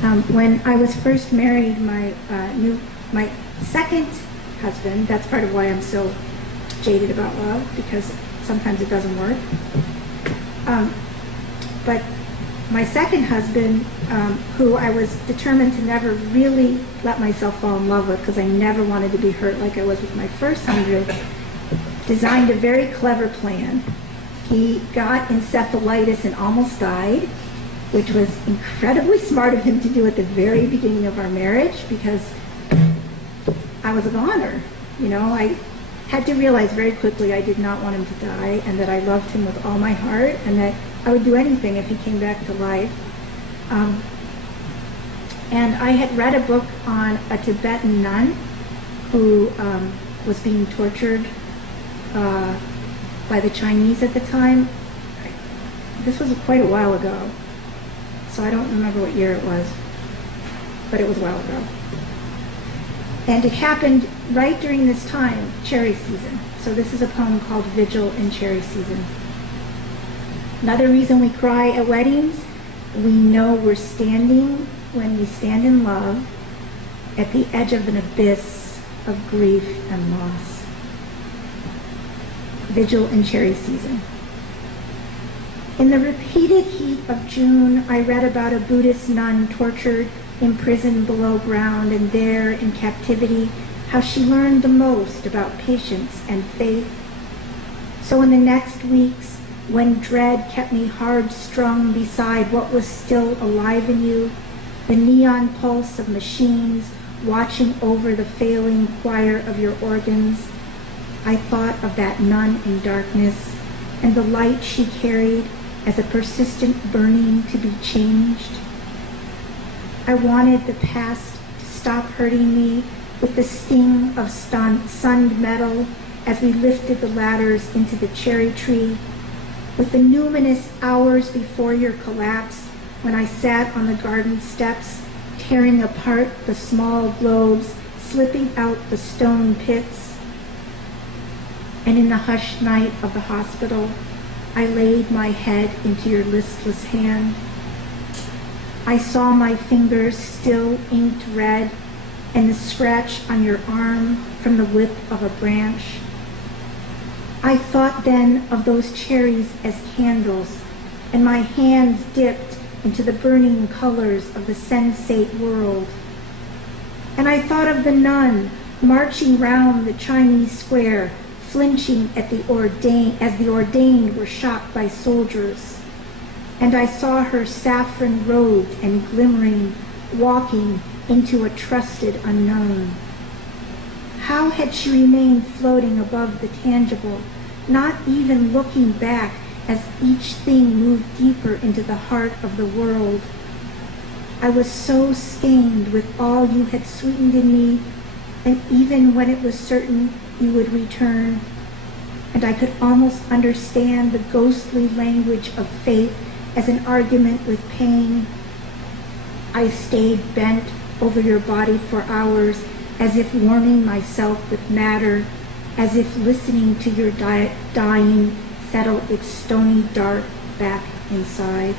When I was first married, my second husband, that's part of why I'm so jaded about love, because sometimes it doesn't work. But my second husband, who I was determined to never really let myself fall in love with, because I never wanted to be hurt like I was with my first husband, designed a very clever plan. He got encephalitis and almost died, which was incredibly smart of him to do at the very beginning of our marriage, because I was a goner. You know, I had to realize very quickly I did not want him to die, and that I loved him with all my heart, and that I would do anything if he came back to life. And I had read a book on a Tibetan nun who was being tortured by the Chinese at the time. This was quite a while ago, so I don't remember what year it was, but it was a while ago. And it happened right during this time, cherry season. So this is a poem called Vigil in Cherry Season. Another reason we cry at weddings, we know we're standing, when we stand in love, at the edge of an abyss of grief and loss. Vigil in Cherry Season. In the repeated heat of June, I read about a Buddhist nun tortured, imprisoned below ground, and there in captivity, how she learned the most about patience and faith. So in the next weeks, when dread kept me hard strung beside what was still alive in you, the neon pulse of machines watching over the failing choir of your organs, I thought of that nun in darkness and the light she carried as a persistent burning to be changed. I wanted the past to stop hurting me with the sting of sunned metal as we lifted the ladders into the cherry tree, with the numinous hours before your collapse when I sat on the garden steps, tearing apart the small globes, slipping out the stone pits. And in the hushed night of the hospital, I laid my head into your listless hand. I saw my fingers still inked red and the scratch on your arm from the whip of a branch. I thought then of those cherries as candles, and my hands dipped into the burning colors of the sensate world. And I thought of the nun marching round the Chinese square, flinching at as the ordained were shot by soldiers. And I saw her saffron robed and glimmering, walking into a trusted unknown. How had she remained floating above the tangible, not even looking back as each thing moved deeper into the heart of the world? I was so stained with all you had sweetened in me, and even when it was certain you would return, and I could almost understand the ghostly language of faith as an argument with pain, I stayed bent over your body for hours, as if warming myself with matter, as if listening to your dying settle its stony dark back inside.